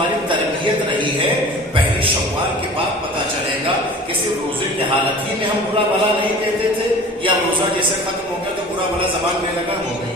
ہماری تربیت رہی ہے، پہلی شوال کے بعد پتہ چلے گا کہ صرف روزے کی حالت ہی میں ہم برا بھلا نہیں کہتے تھے، یا روزہ جیسے ختم ہو گیا تو برا بھلا زبان میں لگا ہو گئی،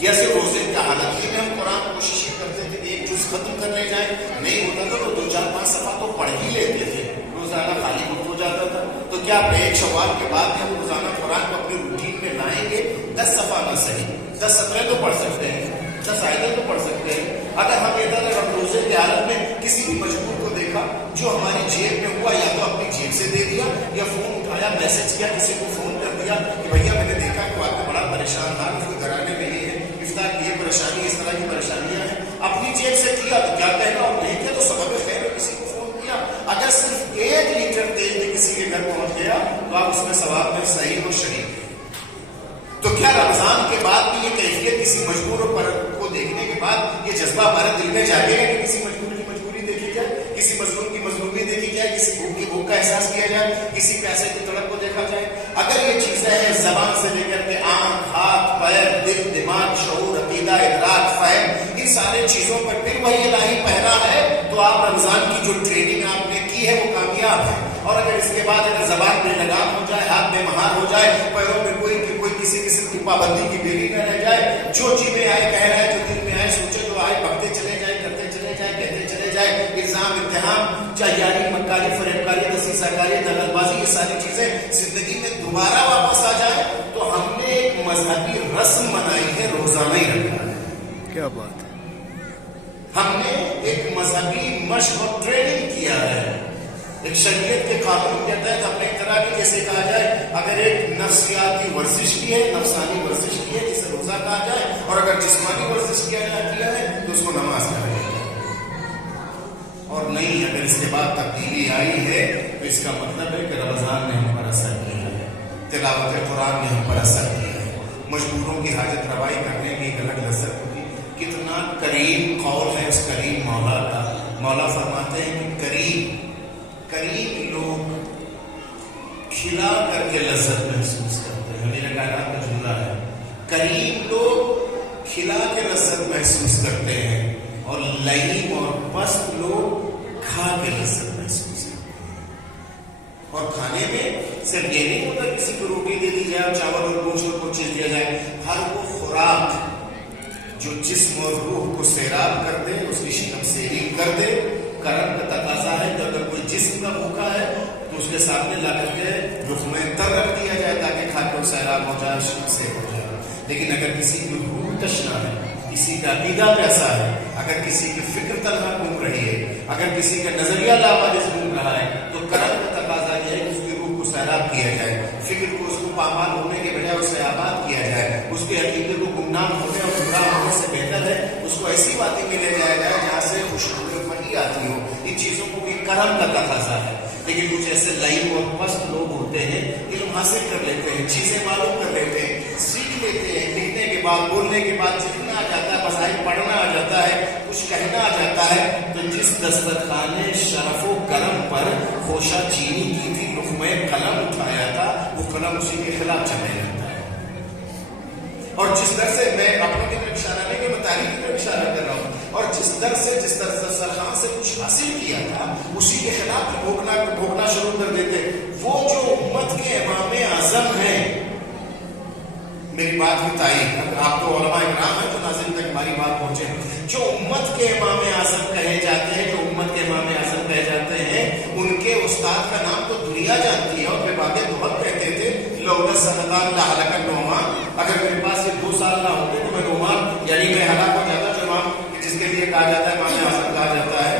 یا صرف روزے کی حالت ہی میں ہم قرآن کوشش کرتے تھے کہ ایک جز ختم کرنے جائیں، نہیں ہوتا تھا تو 2-4-5 صفحہ تو پڑھ ہی لیتے تھے، روزانہ خالی وقت ہو جاتا تھا. تو کیا ایک شوال کے بعد ہم روزانہ قرآن کو اپنی روٹین میں لائیں گے؟ 10 صفحہ نہ صحیح، 10 سطریں تو پڑھ سکتے ہیں، 10 آیتیں تو پڑھ سکتے ہیں. اگر ہم ادھر روزے کی حالت میں کسی بھی مجبور کو دیکھا جو ہماری جیب میں ہوا، یا تو اپنی جیب سے دے دیا، یا فون اٹھایا میسج کیا، کسی کو فون کر دیا کہ بھیا میں نے دیکھا کہ آپ کو بڑا پریشان تھا، اس کو گھرانے میں یہ ہے، افطار کی یہ پریشانی، اس طرح کی پریشانیاں ہیں، اپنی جیب سے کیا تو کیا کہنا، اور نہیں کیا تو سبب خیر ہے، کسی کو فون کیا. اگر صرف 1 لیٹر تیل بھی کسی کے گھر پہنچ گیا تو آپ اس میں ثواب میں صحیح اور شریک. تو کیا رمضان کے بعد بھی یہ کیفیت کسی مجبور کو دیکھنے کے بعد یہ جذبہ ہمارے دل میں جاگے گا کہ کسی مجبور کی مجبوری دیکھی جائے، کسی مظلوم کی مظلومی دیکھی جائے، کسی بھوک کی بھوک کا احساس کیا جائے، کسی پیسے کی تڑپ کو دیکھا جائے؟ اگر یہ چیزیں ہیں زبان سے لے کر کے آنکھ، ہاتھ، پیر، دل، دماغ، شعور، عقیدہ، ادراک، فہم، ان سارے چیزوں پر پھر وہی الہی پہرا ہے، تو آپ رمضان کی جو ٹریننگ آپ نے کی ہے وہ کامیاب ہے. اور اگر اس کے بعد اگر زبان میں لگام ہو جائے، ہاتھ میں مہار ہو جائے، پیروں میں کوئی کسی قسم کی پابندی کی بیری نہ رہ جائے، جو جی میں آئے کہہ رہا ہے، جو دل میں آئے سوچے جو آئے بکتے چلے جائے، کرتے چلے جائے، کہتے چلے جائے، الزام، اتہام، چاہیاری، مکاری، فریب کاری، دسیسہ کاری، دغل بازی، یہ ساری چیزیں زندگی میں دوبارہ واپس آ جائے تو ہم نے ایک مذہبی رسم منائی ہے، روزہ نہیں رکھا ہے. کیا بات ہے. ہم نے ایک مذہبی مشق اور ٹریننگ کیا ہے. ایک شریعت کے قانون کے تحت ہم نے ایک طرح کی جیسے کہا جائے اگر ایک نفسیاتی ورزش کی ہے، نفسانی ورزش کی ہے جسے روزہ کہا جائے، اور اگر جسمانی ورزش کیا ہے تو اس کو نماز کہا جائے. اور نہیں، اگر اس کے بعد تبدیلی آئی ہے تو اس کا مطلب ہے کہ رمضان نے ہم پر اثر کیا ہے، تلاوت قرآن نے ہم پر اثر کیا ہے، مجبوروں کی حاجت روائی کرنے کی ایک الگ لذت ہوگی. کتنا کریم قول ہے اس کریم مولا کا. مولا فرماتے ہیں کہ کریم لوگ کھلا کر کے لذت محسوس کرتے ہیں. میرے کائنات کا جملہ ہے، کریم لوگ کھلا کے لذت محسوس کرتے ہیں، اور لئیم اور پست لوگ کھا کے لذت محسوس کرتے ہیں. اور کھانے میں صرف یہ نہیں ہوتا کسی کو روٹی دے دی جائے، چاول اور گوشت اور کچھ چیز دیا جائے، ہر وہ خوراک جو جسم اور روح کو سیراب کر دے، اس کی شکم سیری کر دے. کرم کا تقاضا ہے کہ اگر کوئی جسم کا بھوکا ہے تو اس کے سامنے لا کر کے لقمہ تر رکھ دیا جائے تاکہ کھا کے سیراب ہو جائے، شکم سے ہو جائے. لیکن اگر کسی کی روح تشنا ہے، کسی کا عقیدہ پیسا ہے، اگر کسی کی فکر تنہا گھوم رہی ہے، اگر کسی کا نظریہ لاواز گھوم رہا ہے، تو کرم کا تقاضا یہ ہے کہ اس کی روح کو سیراب کیا جائے، فکر کو اس کو پامال ہونے کے بجائے اس سے آباد کیا جائے، اس کے عقیدے کو گمنام ہونے اور گمراہ ہونے سے بہتر ہے اس کو ایسی باتیں میں لے جایا جائے جہاں سے خوشبو آتی ہو. ان چیزوں کو بھی کرم کا تقاضا ہے. لیکن کچھ ایسے لائم اور پست لوگ ہوتے ہیں، علم حاصل کر لیتے ہیں، چیزیں معلوم کر لیتے ہیں، سیکھ لیتے ہیں، لکھنے کے بعد، بولنے کے بعد لکھنا آ جاتا ہے، بظاہر پڑھنا آ جاتا ہے، کچھ کہنا آ جاتا ہے. تو جس دسترخوان شرف و کرم پر خوشہ چینی کی تھی، لقمہ قلم اٹھایا تھا، وہ قلم اسی کے خلاف چلنے لگتا ہے. اور جس در سے میں اپنوں کی طرف اشارہ نہیں کہ میں تاریخ کی طرف اشارہ کر رہا ہوں، اور جس در دسترخوان سے کچھ حاصل کیا تھا اسی کے خلاف بھوکنا شروع کر دیتے. وہ جو امت کے امام اعظم ہیں، میری بات کی تائید، اگر آپ تو علماء اکرام ہیں تو ناظرین تک ہماری بات پہنچے، جو امت کے امام اعظم کہے جاتے ہیں، جو امت کے امام اعظم کہے جاتے ہیں، ان کے استاد کا نام تو دنیا جانتی ہے. اور پھر باقی بہت کہتے تھے لولا سنتان لہلک النعمان، اگر میرے پاس یہ 2 سال نہ ہوتے تو میں نعمان یعنی میں ہلاک ہو جاتا. جو امام جس کے لیے کہا جاتا ہے امام اعظم کہا جاتا ہے،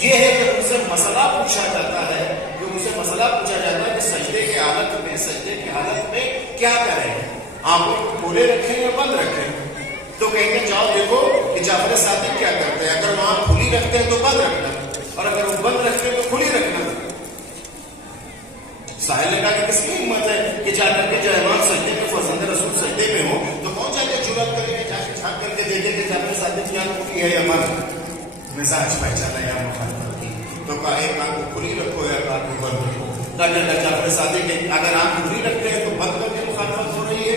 یہ ہے کہ ان سے مسئلہ پوچھا جاتا ہے، کہ ان سے مسئلہ پوچھا جاتا ہے کہ سجدے کی حالت میں کیا کریں، آنکھوں کو کھولے رکھیں یا بند رکھیں؟ تو کہیں گے جاؤ دیکھو کہ جعفر صادق کیا کرتے ہیں، اگر وہاں کھلی رکھتے ہیں تو بند رکھنا، اور اگر وہ بند رکھتے ہیں تو کھلی رکھنا. ساحل نے کہا کہ کس کی ہمت ہے کہ جا کر کے جو امام سجدے میں فرزند رسول سجدے میں ہو تو کون جا کے جرات کرے گا، جا کے چھانک کر کے دیکھے کہ جعفر صادق کی آنکھ کھلی ہے یا بند، مزاج پہچانا یا مخالفت کی. تو کہا ایک آنکھ کو کھلی رکھو یا آنکھ کو بند رکھو. اگر جعفر صادق اگر آنکھ کھلی رکھتے ہیں تو بند کر کے مخالفت ہو رہی ہے،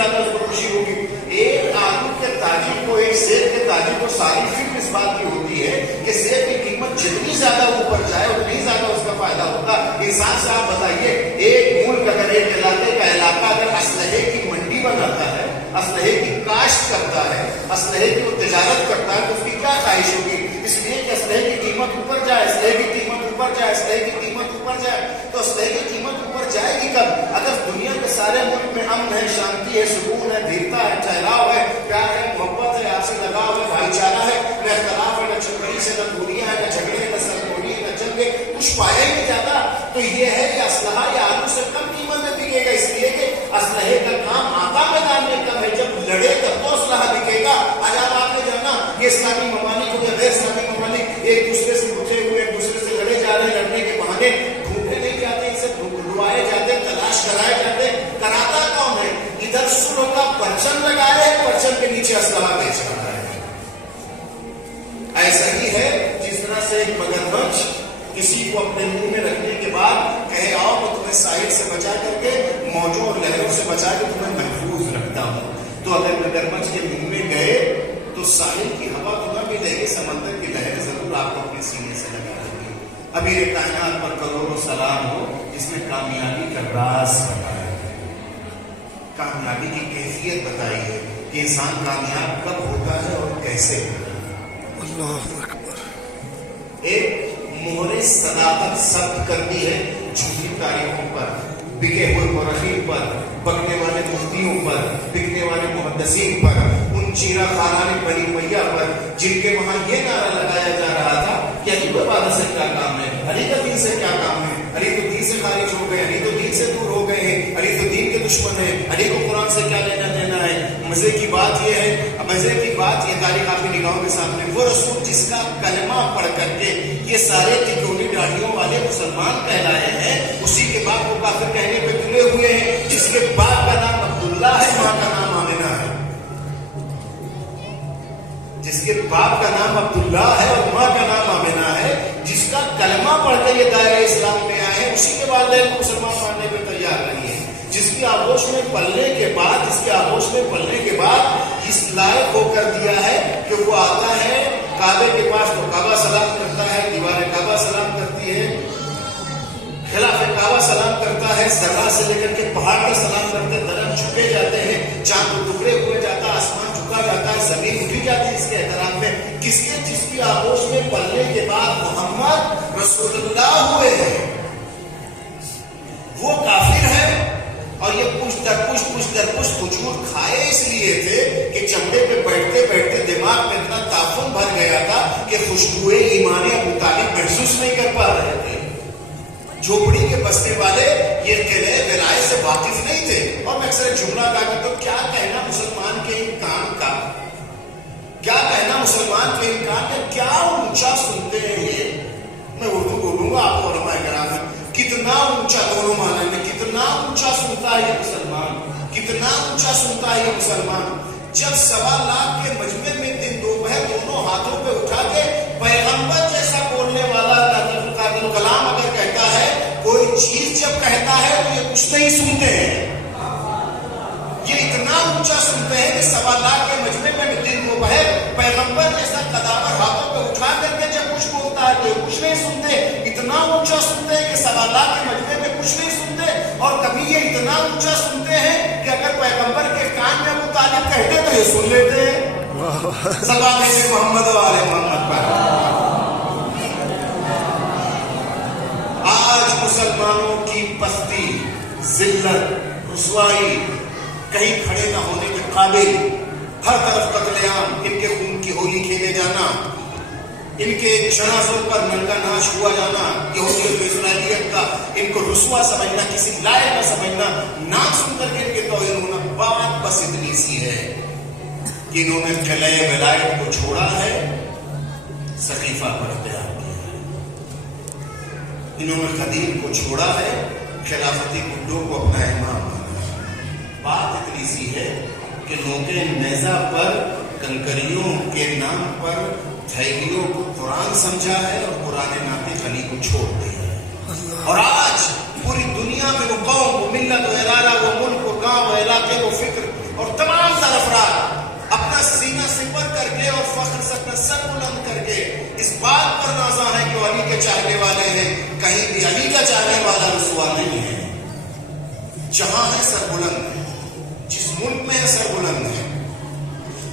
زیادہ اس کو خوشی ہوگی. ایک آلو کے تاجر کو, ایک سیب کے تاجر کو ساری فکر اس بات کی ہوتی ہے کہ سیب کی قیمت جتنی زیادہ اوپر جائے اتنی ہی زیادہ اس کا فائدہ ہوگا. انسان سے آپ بتائیے, ایک ملک اگر ایک علاقے کا علاقہ اگر اسلحے کی منڈی بناتا ہے, اسلحے کی کاشت کرتا ہے, اسلحے کی وہ تجارت کرتا ہے, تو اس کی کیا خواہش ہوگی؟ اس لیے کہ اسلحے کی قیمت اوپر جائے, اسلحے کی قیمت اوپر جائے, اسلحے کی قیمت اوپر جائے. تو اسلحے کی قیمت اوپر جائے گی کب؟ اگر دنیا کے سارے ملک میں امن ہے, شانتی ہے, سکون ہے, دھیرتا ہے, ٹھہراؤ ہے, پیار ہے, محبت ہے, آپسی لگاؤ ہے, بھائی چارہ ہے, نہ اختلاف ہے, نہ چھپڑی سے, نہ دوریاں ہے, نہ جھگڑے, نہ سرگوڑی, نہ جنگیں, کچھ پائے نہیں جاتا. تو یہ ہے کہ اسلحہ یا آلو سے کم قیمت میں بکے گا, اس لیے کہ اسلحے کا کام آتا میدان میں کم ہے. جب لڑے تب تو اسلحہ بکے گا. آج آپ نے جانا یہ اسلامی ممالک ہو یا غیر اسلامی ممالک ایک دوسرے سے اٹھے ہوئے, ایک دوسرے سے لڑے جا رہے ہیں, لڑنے کے بہانے ڈھونڈے نہیں جاتے, ان سے ڈھونڈوائے جاتے, تلاش کرائے جاتے. کراتا کون ہے؟ ادھر سلو کا پرچم لگائے, پرچم کے نیچے اسلحہ بیچ رہا ہے. ایسا ہی ہے جس طرح سے ایک مگرمچھ کسی کو اپنے منہ میں رکھنے کے بعد کہے آؤ میں تمہیں ساحل سے بچا کر کے, موجوں اور لہروں سے بچا کے تمہیں محفوظ رکھتا ہوں. تو اگر مگرمچھ کے منہ میں گئے تو ساحل کی ہوا تو نہ ملے گی, سمندر کی لہر ضرور آپ کو اپنے سینے سے لگا دیں گی. ابھی ایک کائنات پر کروڑوں سلام ہو جس میں کامیابی کا راز بتایا ہے, کامیابی کی کیفیت بتائی ہے کہ انسان کامیاب کب ہوتا ہے اور کیسے ہوتا ہے. اللہ اکبر. ایک مہر صداقت ثبت کر دی ہے جھوٹی تاریخوں پر, بکے ہوئے مورخین پر, بکنے والے مفتیوں پر, بکنے والے محدثین پر, ان چیرا خانان بنی میاں پر جن کے وہاں یہ نعرہ لگایا جا رہا تھا کہ علی عبادت سے کیا کام ہے, علی کا دین سے کیا کام ہے, علی تو دین سے خارج ہو گئے, علی تو دین سے دور ہو گئے ہیں, علی تو دین کے دشمن ہیں, علی کو قرآن سے کیا لینا دینا ہے. مزے کی بات یہ ہے, مزے کی بات یہ تاریخ آپ کی نگاہوں کے سامنے, وہ رسول جس کا کلمہ پڑھ کر کے یہ سارے ٹکولی داڑھیوں والے مسلمان کہلائے ہیں, اسی کے بعد وہ کافر کہنے پہ تلے ہوئے ہیں جس کے باپ کا نام عبداللہ ہے, ماں کا نام آمنہ ہے, جس کے باپ کا نام عبداللہ ہے اور ماں کا نام آمنہ ہے, جس کا کلمہ پڑھ کے یہ دائرہ اسلام میں آئے ہیں, اسی کے والدین کو مسلمان ماننے پہ تیار نہیں ہے, جس کی آغوش میں پلنے کے بعد, جس کے آغوش میں پلنے کے بعد اس لائق ہو کر دیا ہے کہ وہ آتا ہے کعبے کے پاس تو کعبہ سلام کرتا ہے, دیوار کعبہ سلام کرتی ہے, خلاف کعبہ سلام کرتا ہے, ذرا سے لے کر کے پہاڑ کا سلام کرتے, درخت جھکے جاتے ہیں, چاند ٹکڑے ہوئے جاتا, آسمان جھکا جاتا ہے, زمین اٹھی جاتی ہے اس کے احترام میں. کس کے؟ جس کی آغوش میں پلنے کے بعد محمد رسول اللہ ہوئے ہیں. وہ کافر ہے اور یہ پشت در پشت کھجور کھائے اس لیے تھے کہ چمڑے پہ بیٹھتے بیٹھتے دماغ میں اتنا تعفن بھر گیا تھا کہ خوشبوئے ایمان ابو طالب محسوس نہیں کر پا رہے تھے. جھوپڑی کے بسنے والے یہ قلعے ولایت سے واقف نہیں تھے. اور میں اکثر جملہ کہا کہ تو کیا کہنا مسلمان کے امکان کا, کیا کہنا مسلمان کے امکان کا, کیا اونچا سنتے ہیں یہ. میں اردو بولوں گا آپ کو علماء کرام, کتنا اونچا, دونوں معنی میں کتنا اونچا سنتا ہے یہ مسلمان, کتنا اونچا سنتا ہے یہ مسلمان. جب 1.25 لاکھ کے مجمع میں دن دوپہر دونوں ہاتھوں پہ اٹھا کے پیغمبر جیسا بولنے والا کلام اگر کہتا ہے, کوئی چیز جب کہتا ہے تو یہ کچھ نہیں سنتے ہیں. یہ اتنا اونچا سنتے ہیں کہ 1.25 لاکھ کے مجمع میں دن دوپہر پیغمبر جیسا قدامت ہاتھوں پہ اٹھا کر کے جب کچھ بولتا ہے تو یہ کچھ نہیں سنتے. اتنا اونچا سنتے ہیں کہ 1.25 لاکھ کے مجمع میں کچھ نہیں سنتے. اور کبھی یہ اتنا اونچا سنتے ہیں کہ اگر پیغمبر کے کان میں ابو طالب کہتے تو یہ سن لیتے ہیں. سلام محمد و آل محمد پر. آج مسلمانوں کی پستی, ذلت, رسوائی, کہیں کھڑے نہ ہونے کے قابل, ہر طرف قتل عام, ان کے خون کی ہولی کھیلے جانا, ان کے جنازوں پر ننگا ناچ ہوا جانا, یہودیت و اسرائیلیت کا ان کو رسوا سمجھنا, کسی لائق نہ سمجھنا, نام سن کر کے ان کے توہین ہونا. بات بس اتنی سی ہے کہ انہوں نے قلعے ولایت کو چھوڑا ہے, صحیفہ پر اختیار کیا ہے. انہوں نے قدیم کو چھوڑا ہے, خلافتی گڈوں کو اپنا امام مانا. بات اتنی سی ہے کہ نوکے نیزہ پر کنکریوں کے نام پر تھیلیوں کو قرآن سمجھا ہے اور قرآن ناطق علی کو چھوڑ دیا ہے. اور آج پوری دنیا میں وہ قوم, وہ ملت, وہ ادارہ, وہ ملک, وہ گاؤں, وہ علاقے, وہ فکر سر بلند کر کے اس بات پر نازاں ہے کہ وہ علی کے چاہنے والے ہیں. کہیں بھی علی کا چاہنے والا رسوا نہیں ہے. جہاں ہے سر بلند ہے, جس ملک میں ہے سر بلند ہے.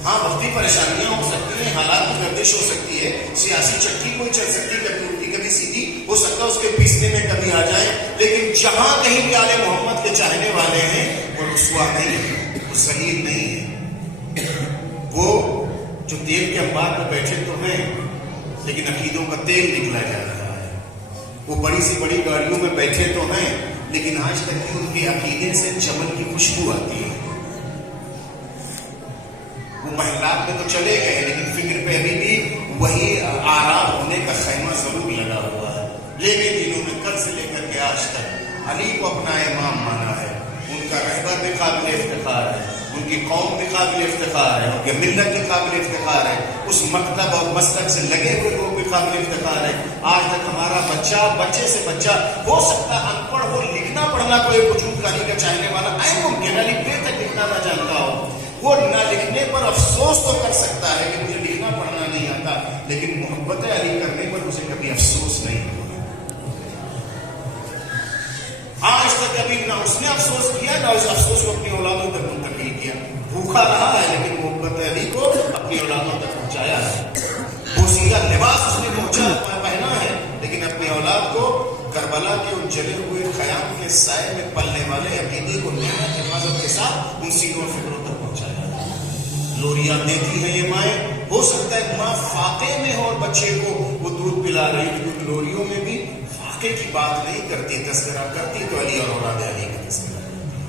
ہاں وقتی پریشانیاں ہو سکتی ہیں, حالات کی گردش ہو سکتی ہے, سیاسی چکی کوئی چل سکتی ہے, کبھی الٹی کبھی سیدھی ہو سکتا ہے, اس کے پیسنے میں کبھی آ جائے, لیکن جہاں کہیں بھی آل محمد کے چاہنے والے ہیں وہ رسوا نہیں ہے, وہ ذلیل نہیں ہے. وہ جو تیل کے انبار میں بیٹھے تو ہیں لیکن عقیدوں کا تیل نکلا جا رہا ہے. وہ بڑی سی بڑی گاڑیوں میں بیٹھے تو ہیں لیکن آج تک کی ان کے عقیدے سے چمن کی خوشبو آتی ہے. وہ محلات میں تو چلے گئے لیکن فکر پہ ابھی بھی وہی آرام ہونے کا خیمہ ضرور لگا ہوا ہے. لیکن جنہوں نے قرض لے کر کے آج تک علی کو اپنا امام مانا ہے, ان کا رہبر بھی قابل افتخار ہے, ان کی قوم بھی قابل افتخار ہے, ان کے ملت بھی قابل افتخار ہے, اس مکتب اور مسلک سے لگے ہوئے لوگ بھی قابل افتخار ہے. آج تک ہمارا بچہ, بچے سے بچہ ہو سکتا ہے ان پڑھ ہو, لکھنا پڑھنا کوئی وجود کا علی کا چاہنے والا ہے ممکن, علی بے تک لکھنا نہ جانتا ہو, وہ نہ لکھنے پر افسوس تو کر سکتا ہے کہ مجھے لکھنا پڑھنا نہیں آتا, لیکن محبت علی کرنے پر اسے کبھی افسوس نہیں ہوا. آج تک کبھی نہ اس نے افسوس کیا نہ اس افسوس کو اپنی اولادوں تک منتقل کیا. بھوکا رہا ہے لیکن محبت علی کو اپنی اولادوں تک پہنچایا ہے. بوسیدہ لباس اس نے پہنا ہے لیکن اپنی اولاد کو کربلا کے ان جلے ہوئے خیام کے سائے میں پلنے والے عقیدے کو نعمت حفاظت کے ساتھ ان سینوں اور فکروں تک پہنچایا ہے. لوریاں دیتی ہیں یہ مائیں, ہو سکتا ہے ماں فاقے میں ہو اور بچے کو وہ دودھ پلا رہی ہے, کیونکہ لوریوں میں بھی فاقے کی بات نہیں کرتی, تذکرہ کرتی تو علی اور اولاد علی کا تذکرہ کرتی.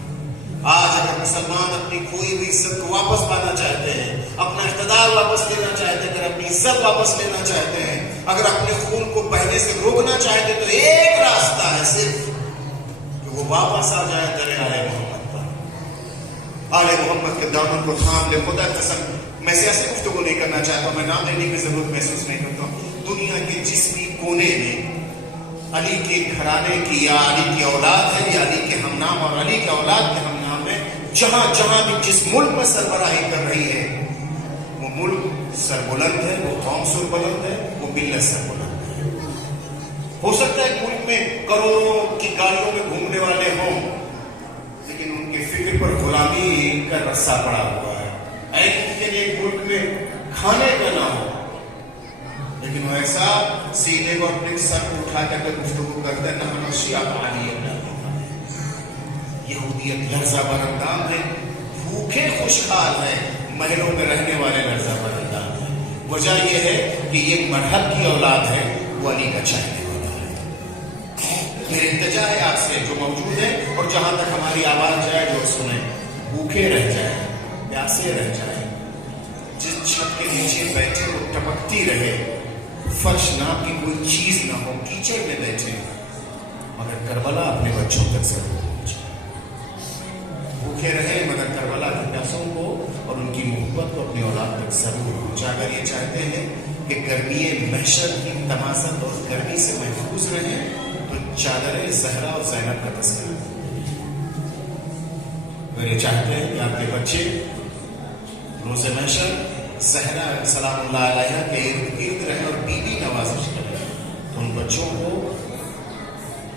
آج اگر مسلمان اپنی کھوئی ہوئی عزت کو واپس پانا چاہتے ہیں, اپنا اقتدار واپس لینا چاہتے ہیں, اگر اپنی عزت واپس لینا چاہتے ہیں, اگر اپنے خون کو بہنے سے روکنا چاہتے ہیں, تو ایک راستہ ہے صرف کہ وہ واپس آ جائے در آل محمد پر. آل محمد کے دامن کو تھام لے. خدا قسم میں سیاسی گفتگو نہیں کرنا چاہتا ہوں, میں نام لینے کی ضرورت محسوس نہیں کرتا ہوں. دنیا کے جس بھی کونے میں علی کے گھرانے کی یا علی کی اولاد ہے یا علی کے ہم نام اور علی کے اولاد کے ہم نام ہے, جہاں جہاں بھی جس ملک میں سربراہی کر رہی ہے وہ ملک سربلند ہے, وہ قوم سربلند ہے, وہ ملت سربلند ہے. ہو سکتا ہے ملک میں کروڑوں کی گاڑیوں میں گھومنے والے ہوں لیکن ان کے فکر پر غلامی کا رسا پڑا ہوا ہے. ایک ملک میں کھانے کا نہ ہو لیکن وہ ایسا سینے کو اپنے سر کو اٹھا کر کے گفتگو کرتا ہے, نہ منشیات عالی ہے. یہودیت لرزہ برندام ہے, بھوکے خوشحال ہے, محلوں میں رہنے والے لرزہ برندام ہے. وجہ یہ ہے کہ یہ مرحب کی اولاد ہے, وہ علی کا چاہنے والا ہے. میری التجا ہے آپ سے جو موجود ہے اور جہاں تک ہماری آواز جائے جو سنیں, بھوکے رہ جائیں, پیاسے رہ جائیں, جس چھت کے نیچے بیٹھے وہ ٹپکتی رہے, فرش نام کی کوئی چیز نہ ہو, کیچڑ میں بیٹھے, مگر کربلا اپنے بچوں تک ضرور پہنچے. بھوکے رہے مگر کربلا کے پیاسوں کو اور ان کی محبت کو اپنی اولاد تک ضرور پہنچا. اگر یہ چاہتے ہیں کہ گرمی محشر کی تمازت اور گرمی سے محفوظ رہیں تو چادر زہرا اور زینب کا تذکرہ. اگر یہ چاہتے ہیں کہ آپ کے بچے روز محشر زہرا سلام اللہ علیہ کے ارد گرد رہیں اور بی بی نوازش کریں, تو ان بچوں کو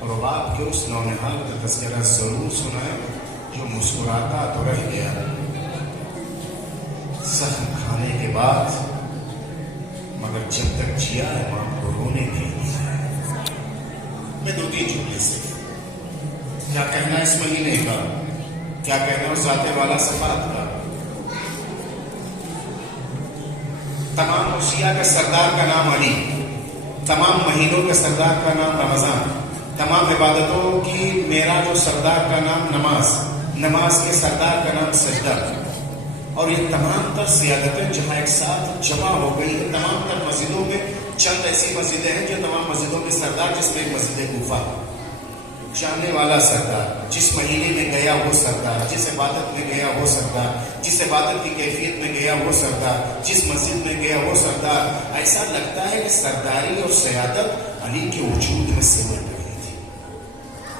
اور باپ کے اس نونہال کا تذکرہ ضرور سنائیں جو مسکراتا تو رہ گیا, زخم کھانے کے بعد مگر جب تک جیا ہے ماں کو رونے نہیں دیا. میں 2-3 جملے سے کیا کہنا اس مہینے کا, کیا کہنا اس ذات والا صفات کا. تمام شیعہ کا سردار کا نام علی, تمام مہینوں کے سردار کا نام رمضان, تمام عبادتوں کی میرا جو سردار کا نام نماز, نماز کے سردار کا نام سجدہ. اور یہ تمام تر سیادتیں جہاں ایک ساتھ جمع ہو گئی ہیں, تمام تر مسجدوں میں چند ایسی مسجدیں ہیں جو تمام مسجدوں کے سردار, جس میں ایک مسجد کوفہ, جانے والا سردار, جس مہینے میں گیا وہ سردار, جس عبادت میں گیا وہ سردار, جس عبادت کی کیفیت میں گیا وہ سردار, جس مسجد میں گیا وہ سردار. ایسا لگتا ہے کہ سرداری اور سیادت علی کے وجود میں سمٹ رہی تھی.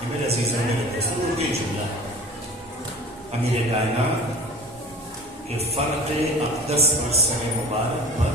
یہ میرے عزیزوں نے رسول کے جملہ امیر کائنات کے فرق اقدس پر سر مبارک پر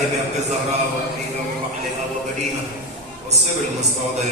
الله بحق الزهراء وأهلها وأهلها وبنيها والسر المستودع